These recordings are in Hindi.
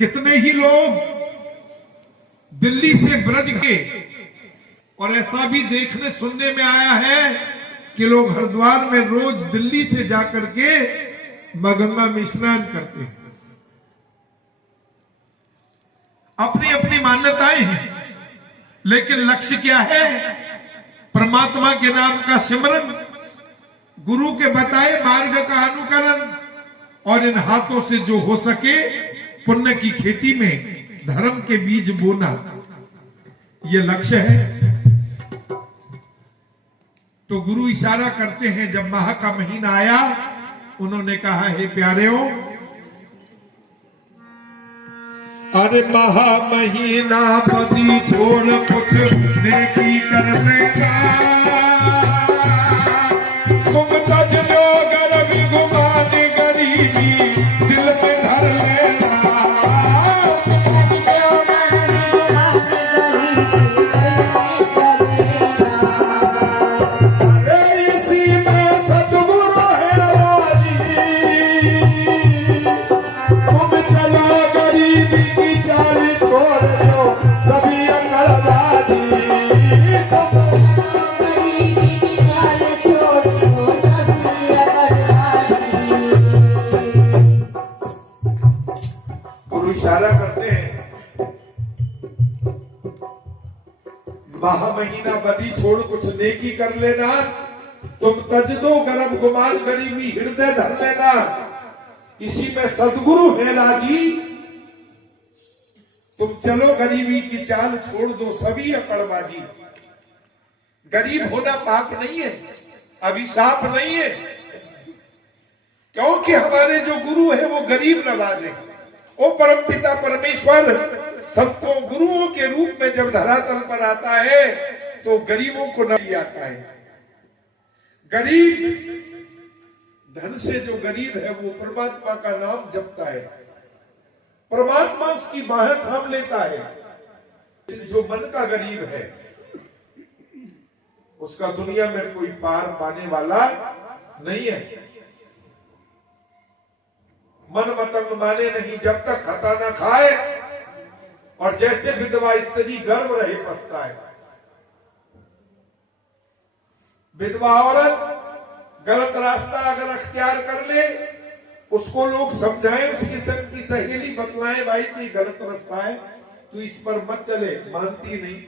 कितने ही लोग दिल्ली से ब्रज गए, और ऐसा भी देखने सुनने में आया है कि लोग हरिद्वार में रोज दिल्ली से जाकर के मां गंगा में स्नान करते हैं। अपनी अपनी मान्यताएं हैं, लेकिन लक्ष्य क्या है? परमात्मा के नाम का सिमरन, गुरु के बताए मार्ग का अनुकरण, और इन हाथों से जो हो सके पुण्य की खेती में धर्म के बीज बोना, ये लक्ष्य है। तो गुरु इशारा करते हैं, जब माह का महीना आया उन्होंने कहा, हे प्यारेओ, अरे महा महीना पति छोड़ कुछ नेकी करने का, तुम तज जो गर्भ गुमान गरीबी दिल पे धर लेना। अरे इसी में सतगुरु है राजी, तुम चलो गरीबी की चाल छोड़ दो सभी अकड़बाजी। गुरु इशारा करते हैं, माह महीना बदी छोड़ कुछ नेकी कर लेना, तुम तज दो गर्भ गुमान गरीबी हृदय धर लेना, इसी में सदगुरु है राजी, तुम चलो गरीबी की चाल छोड़ दो सभी अकड़बाजी। गरीब होना पाप नहीं है, अभिशाप नहीं है, क्योंकि हमारे जो गुरु है वो गरीब नवाज है। वो परमपिता परमेश्वर संतों गुरुओं के रूप में जब धरातल पर आता है तो गरीबों को नहीं आता है। गरीब धन से जो गरीब है वो परमात्मा का नाम जपता है, परमात्मा उसकी बाहें थाम लेता है। जो मन का गरीब है उसका दुनिया में कोई पार पाने वाला नहीं है। मन मतंग माने नहीं जब तक खाता न खाए, और जैसे विधवा स्त्री गर्भ रहे पछताए। विधवा औरत गलत रास्ता अगर अख्तियार कर ले, उसको लोग समझाएं, उसकी संग की सहेली बतलाएं, भाई ये गलत रास्ता है, तू इस पर मत चले, मानती नहीं।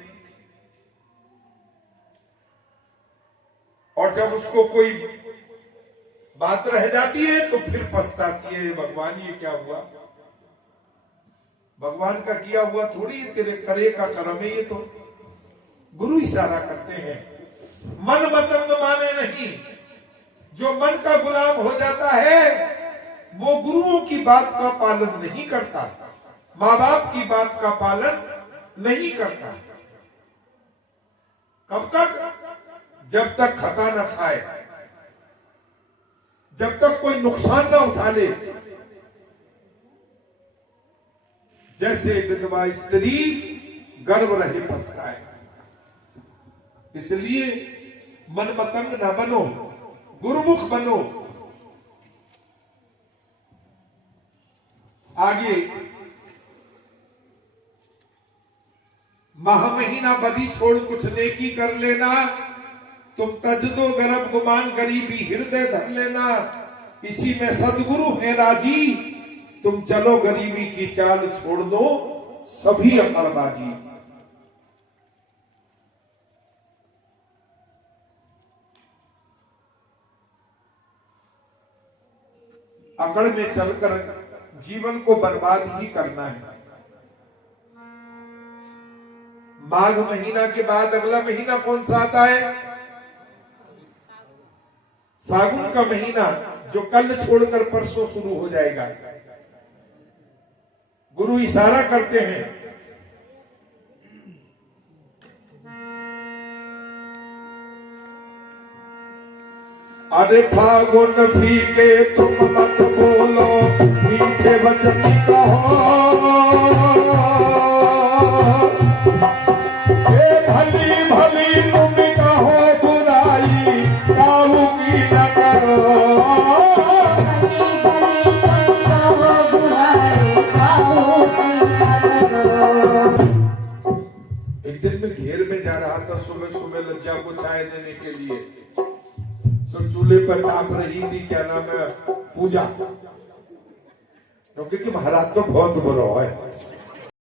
और जब उसको कोई बात रह जाती है तो फिर पछताती है, भगवान ये क्या हुआ? भगवान का किया हुआ थोड़ी तेरे करे का कर्म है ये तो। गुरु इशारा करते हैं, मन मतंग माने नहीं, जो मन का गुलाम हो जाता है वो गुरुओं की बात का पालन नहीं करता, माँ बाप की बात का पालन नहीं करता। कब तक? जब तक खता न खाए, जब तक कोई नुकसान ना उठा ले। जैसे विधवा स्त्री गर्भ रहे पछताए। इसलिए मन मतंग ना बनो, गुरुमुख बनो। आगे माह महीना बदी छोड़ कुछ नेकी कर लेना, तुम तज दो गर्भ गुमान गरीबी हृदय धर लेना, इसी में सदगुरु है राजी, तुम चलो गरीबी की चाल छोड़ दो सभी अकड़बाजी। अकड़ में चलकर जीवन को बर्बाद ही करना है। माघ महीना के बाद अगला महीना कौन सा आता है? फागुन का महीना, जो कल छोड़कर परसों शुरू हो जाएगा। गुरु इशारा करते हैं, अरे फागुन फीके तुम मत बोलो, मीठे वचन कहो, भली भली तुम कहो, बुराई काहू की न करो। भली भली तुम कहो, बुराई काहू दिन में घेर में जा रहा था सुबह सुबह लज्जा को चाय देने के लिए, तो चूल्हे पर ताप रही थी, क्या नाम है, पूजा, क्योंकि महाराज तो बहुत बुरा है।